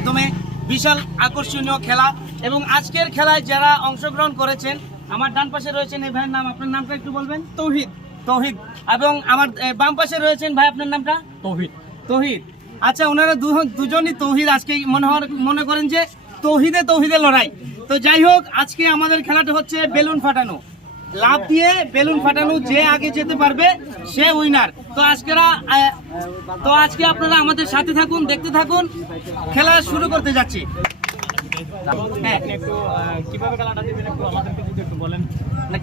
মাধ্যমে বিশাল আকর্ষণীয় খেলা এবং আজকের খেলায় যারা অংশগ্রহণ করেছেন আমার ডান পাশে রয়েছেন এই ভাইয়ের নাম আপনার নামটা একটু বলবেন? তৌহিদ। তৌহিদ। এবং আমার বাম পাশে রয়েছেন ভাই আপনার নামটা? তৌহিদ। তৌহিদ। আচ্ছা ওনারা দুজনই তৌহিদ। আজকে মনে মনে করেন যে তৌহিদে তৌহিদে লড়াই। তো যাই হোক আজকে আমাদের খেলাটা হচ্ছে বেলুন ফাটানো। লাভ দিয়ে বেলুন ফাটানো যে আগে যেতে পারবে, সে উইনার তো আজকেরা তো আজকে আপনারা আমাদের সাথে থাকুন, দেখতে থাকুন, খেলা শুরু করতে যাচ্ছি। হ্যাঁ।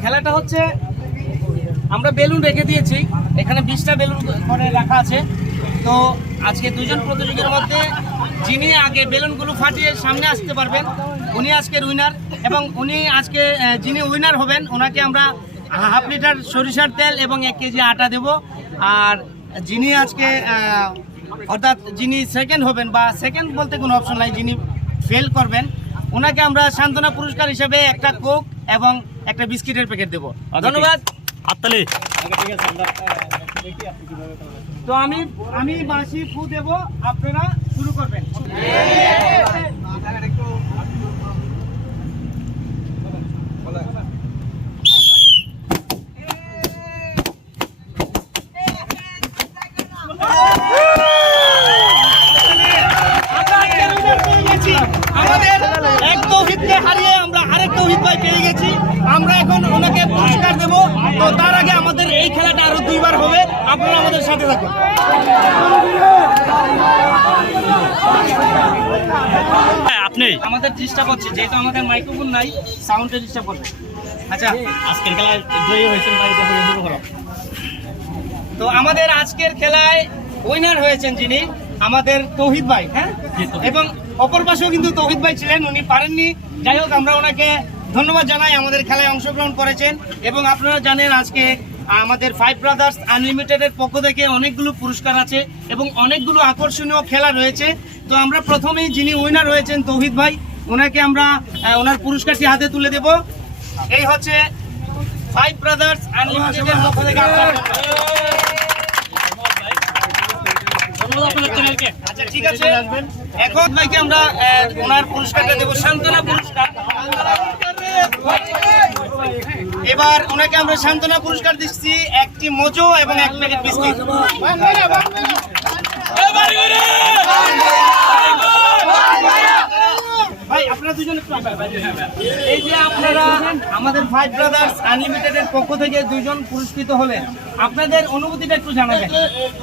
খেলাটা হচ্ছে, আমরা বেলুন রেখে দিয়েছি, এখানে বিশটা বেলুন করে রাখা আছে। তো আজকে দুজন প্রতিযোগীর মধ্যে যিনি আগে বেলুনগুলো ফাটিয়ে সামনে আসতে পারবেন উনি আজকের উইনার এবং উনি আজকে যিনি উইনার হবেন ওনাকে আমরা হাফ লিটার সরিষার তেল এবং এক কেজি আটা দেব। আর যিনি আজকে অর্থাৎ যিনি সেকেন্ড হবেন বা সেকেন্ড বলতে কোনো অপশন নাই যিনি ফেল করবেন ওনাকে আমরা সান্ত্বনা পুরস্কার হিসেবে একটা কোক এবং একটা বিস্কিটের প্যাকেট দেবো। ধন্যবাদ। হাততালি। আচ্ছা দেখি আপনি তো আমি আমি বাঁশি ফু দেব আপনারা শুরু করবেন আমরা আজকের winner পেয়ে গেছি। আমাদের এক তৌহিদকে হারিয়ে আমরা আরেক তৌহিদ ভাই পেয়ে গেছি। আমরা এখন ওনাকে পুরস্কার দেব। তো তার আগে আমাদের এই খেলাটা আরও দুইবার হবে। আপনারা আমাদের সাথে থাকুন। আপনি? আমাদের চেষ্টা করছি যেহেতু আমাদের মাইক্রোফোন নাই সাউন্ডের চেষ্টা করবে আচ্ছা। আজকের খেলায় জয়ী হয়েছেন ভাই শুরু করো। তো আমাদের আজকের খেলায় উইনার হয়েছেন যিনি। আমাদের তৌহিদ ভাই হ্যাঁ? এবং অপর পাশেও কিন্তু তৌহিদ ভাই ছিলেন উনি পারেননি। যাই হোক আমরা ওনাকে ধন্যবাদ জানাই আমাদের খেলায় অংশগ্রহণ করেছেন। এবং আপনারা জানেন আজকে আমাদের ফাইভ ব্রাদার্স আনলিমিটেডের পক্ষ থেকে অনেকগুলো পুরস্কার আছে এবং অনেকগুলো আকর্ষণীয় খেলা রয়েছে। তো আমরা প্রথমেই যিনি উইনার হয়েছেন তৌহিদ ভাই ওনাকে আমরা ওনার পুরস্কারটি হাতে তুলে দেব। এই হচ্ছে ফাইভ ব্রাদার্স আনলিমিটেডের পক্ষ থেকে আপনার জন্য। ধন্যবাদ আপনাদের চ্যানেলকে আচ্ছা ঠিক আছে। এখন ভাইকে আমরা ওনার পুরস্কারটা দেবো। সান্ত্বনা পুরস্কার। এবার ওনাকে আমরা সান্ত্বনা পুরস্কার দিচ্ছি একটি মোজো এবং এক প্যাকেট বিস্কিট। আপনারা দুজন এই যে আপনারা আমাদের ফাইভ ব্রাদার্স আনলিমিটেডের পক্ষ থেকে দুইজন পুরস্কৃত হলেন আপনাদের অনুভূতিটা একটু জানাবেন।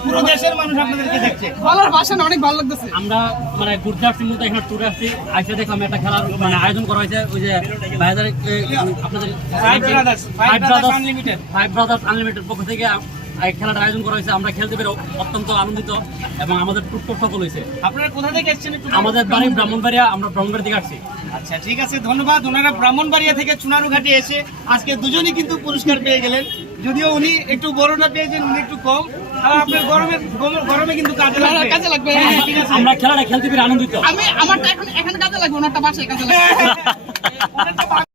পুরো দেশের মানুষ আপনাদেরকে দেখছে। বলার ভাষা অনেক ভালো লাগতেছে। আমরা মানে ঘুরতে আসছি এখানে ট্যুরে আসছি। আইসে দেখলাম একটা খেলার মানে আয়োজন করা হয়েছে ওই যে ভাই আপনাদের Five Brothers, Five Brothers Unlimited। Five brothers unlimited পক্ষ থেকে এই খেলার আয়োজন করা হয়েছে। আমরা খেলতে পেরে অত্যন্ত আনন্দিত এবং আমাদের টুকটক সফল হয়েছে। আপনারা কোথা থেকে এসেছেন একটু আমাদের বাড়ি ব্রাহ্মণবাড়িয়া আমরা ব্রাহ্মণবাড়ি থেকে আসছি। আচ্ছা ঠিক আছে ধন্যবাদ। ওনারা ব্রাহ্মণবাড়িয়া থেকে চুনারুঘাটে এসে আজকে দুজনই কিন্তু পুরস্কার পেয়ে গেলেন। যদিও উনি একটু বড়টা পেয়েছেন উনি একটু কম। আপনার গরমে গরমে কিন্তু কাজে লাগবে। কাজে লাগবে। ঠিক আছে। আমরা খেলাটা খেলতে পেরে আনন্দিত। আমি আমারটা এখন এখানে কাজে লাগবে ওনারটা বাসায় কাজে লাগবে।